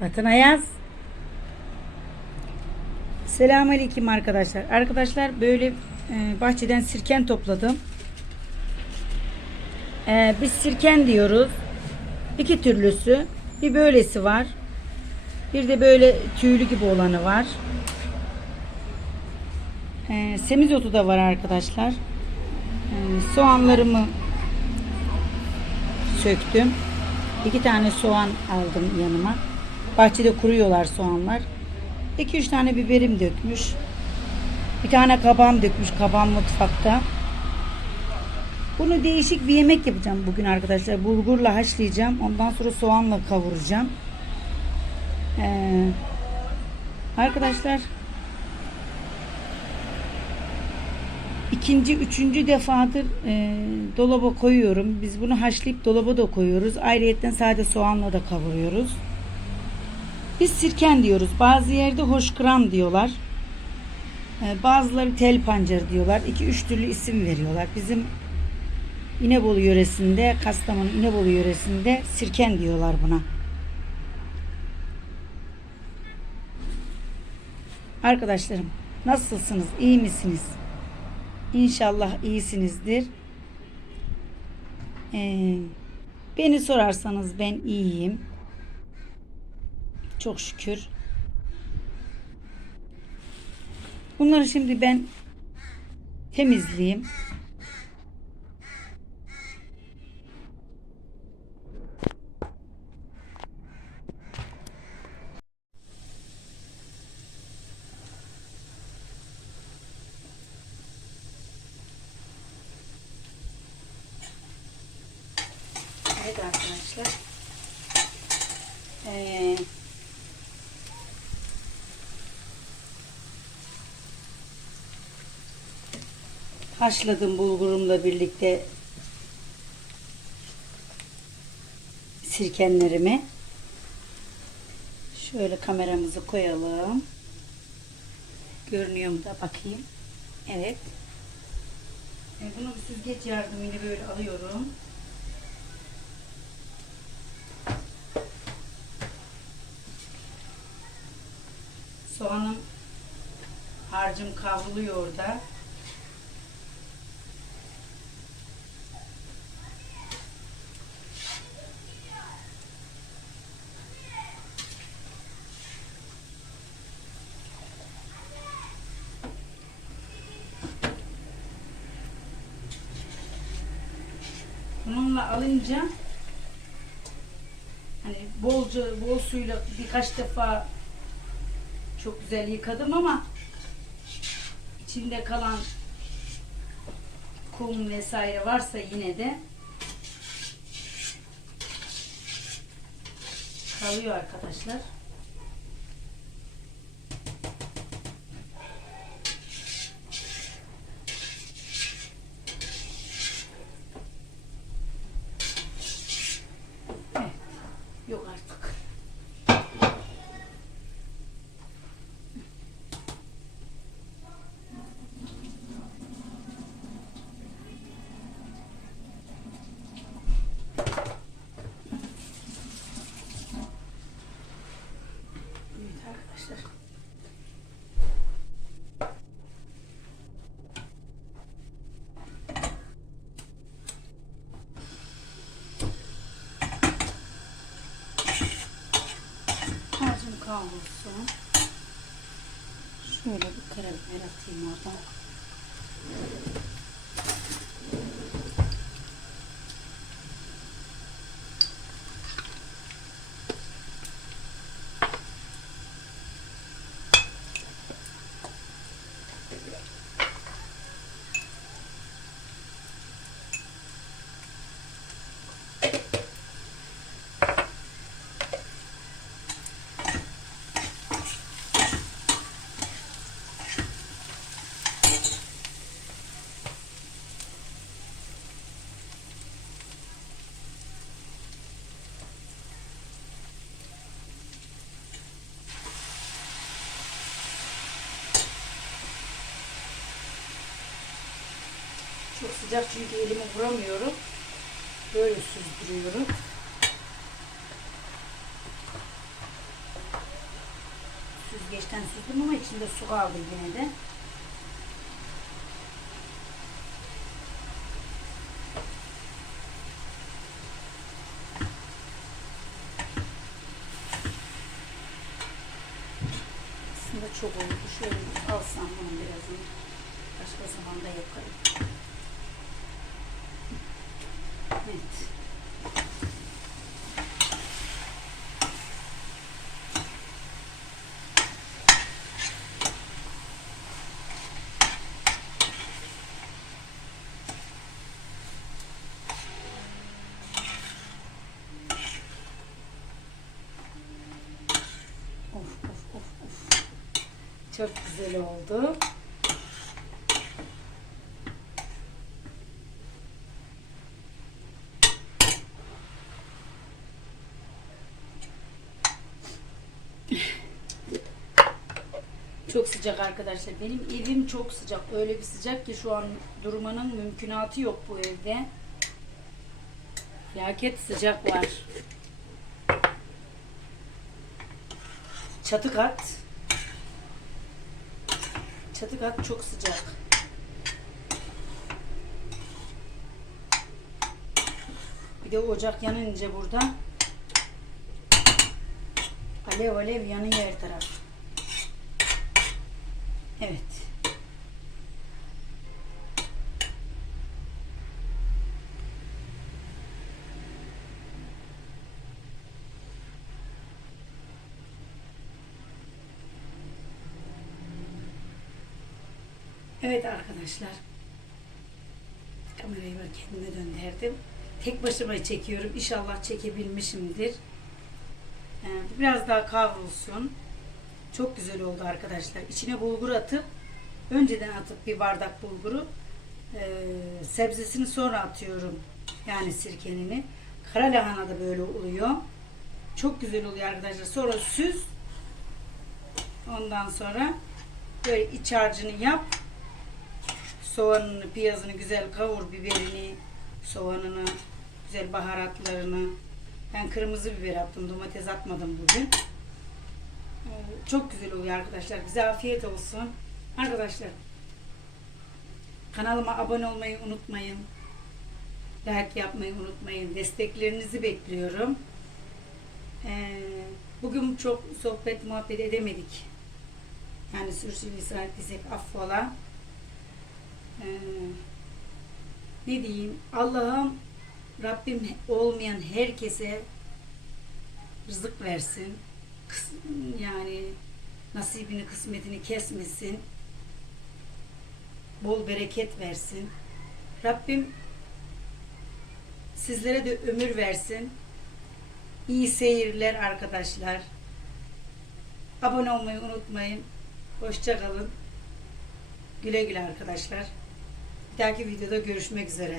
Batın Ayaz. Selamünaleyküm arkadaşlar. Arkadaşlar böyle e, bahçeden sirken topladım. E, biz sirken diyoruz. İki türlüsü. Bir böylesi var. Bir de böyle tüylü gibi olanı var. E, semizotu da var arkadaşlar. Soğanlarımı söktüm. İki tane soğan aldım yanıma. Bahçede kuruyorlar soğanlar. 2-3 tane biberim dökmüş. Bir tane kabağım dökmüş. Kabağım mutfakta. Bunu değişik bir yemek yapacağım bugün arkadaşlar. Bulgurla haşlayacağım. Ondan sonra soğanla kavuracağım. Ee, arkadaşlar ikinci, üçüncü defadır e, dolaba koyuyorum. Biz bunu haşlayıp dolaba da koyuyoruz. Ayrıyetten sade soğanla da kavuruyoruz. Biz sirken diyoruz. Bazı yerde hoşkıram diyorlar. E, bazıları tel pancar diyorlar. İki üç türlü isim veriyorlar. Bizim İnebolu yöresinde, Kastamonu İnebolu yöresinde sirken diyorlar buna. Arkadaşlarım nasılsınız? İyi misiniz? İnşallah iyisinizdir. Ee, beni sorarsanız ben iyiyim. Çok şükür. Bunları şimdi ben temizleyeyim. Evet arkadaşlar. Ee, haşladım bulgurumla birlikte sirkenlerimi. Şöyle kameramızı koyalım. Görünüyor mu da bakayım. Evet. E, Bunu bir süzgeç yardımıyla böyle alıyorum. Soğanım harcım kavruluyor orada. Bununla alınca hani bolca bol suyla birkaç defa çok güzel yıkadım ama içinde kalan kum vesaire varsa yine de kalıyor arkadaşlar. Evet, Yok artık. Evet arkadaşlar. Harcım kavrulsun. Şöyle bir karabiber atayım oradan. Çok sıcak çünkü elimi vuramıyorum. Böyle süzdürüyorum. Süzgeçten süzdüm ama içinde su kaldı yine de. Aslında çok oldu. Şöyle alsam bunun birazını. Başka zamanda yaparım. Çok güzel oldu. Çok sıcak arkadaşlar. Benim evim çok sıcak. Öyle bir sıcak ki şu an durmanın mümkünatı yok bu evde. Felaket sıcak var. Çatı kat. Çatı kat çok sıcak. Bir de ocak yanınca burada alev alev yanıyor her taraf. Evet. Evet arkadaşlar. Kamerayı ben kendime döndürdüm. Tek başıma çekiyorum. İnşallah çekebilmişimdir. Ee, Biraz daha kavrulsun. Çok güzel oldu arkadaşlar. İçine bulgur atıp önceden atıp bir bardak bulguru e, sebzesini sonra atıyorum. Yani sirkenini. Kara lahana da böyle oluyor. Çok güzel oluyor arkadaşlar. Sonra süz. Ondan sonra böyle iç harcını yap. Soğanını, piyazını güzel kavur, biberini, soğanını, güzel baharatlarını. Ben kırmızı biber attım, domates atmadım bugün. Ee, Çok güzel oluyor arkadaşlar. Bize afiyet olsun. Arkadaşlar kanalıma abone olmayı unutmayın. Like yapmayı unutmayın. Desteklerinizi bekliyorum. Ee, bugün çok sohbet muhabbet edemedik. Yani sürçülisan ettiysek affola. Ee, ne diyeyim? Allah'ım Rabbim olmayan herkese rızık versin. Yani nasibini, kısmetini kesmesin. Bol bereket versin. Rabbim sizlere de ömür versin. İyi seyirler arkadaşlar. Abone olmayı unutmayın. Hoşça kalın. Güle güle arkadaşlar. Dahaki videoda görüşmek üzere.